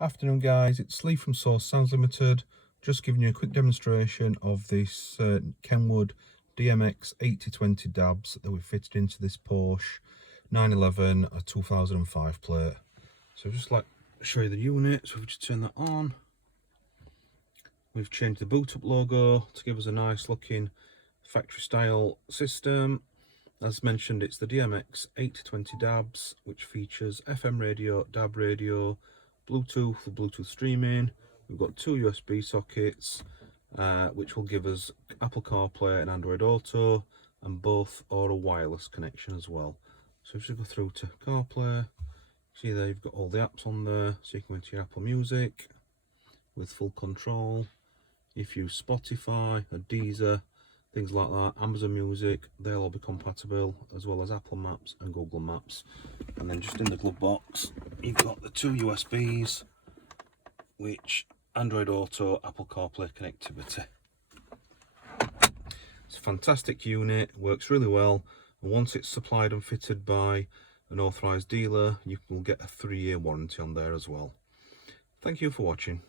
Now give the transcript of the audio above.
Afternoon guys, it's Lee from Source Sounds Limited, just giving you a quick demonstration of this KENWOOD DMX8020DABS that we fitted into this Porsche 911 a 2005 plate. So just like to show you the unit. So if we just turn that on, we've changed the boot up logo to give us a nice looking factory style system. As mentioned, it's the DMX8020DABS, which features FM radio, DAB radio, Bluetooth for Bluetooth streaming. We've got two USB sockets, which will give us Apple CarPlay and Android Auto, and both are a wireless connection as well. So if you go through to CarPlay, see there you've got all the apps on there, so you can go into your Apple Music with full control. If you use Spotify or Deezer, things like that, Amazon Music, they'll all be compatible, as well as Apple Maps and Google Maps. And then just in the glove box, you've got the two USBs, which Android Auto, Apple CarPlay connectivity. It's a fantastic unit, works really well, and once it's supplied and fitted by an authorised dealer, you will get a 3-year warranty on there as well. Thank you for watching.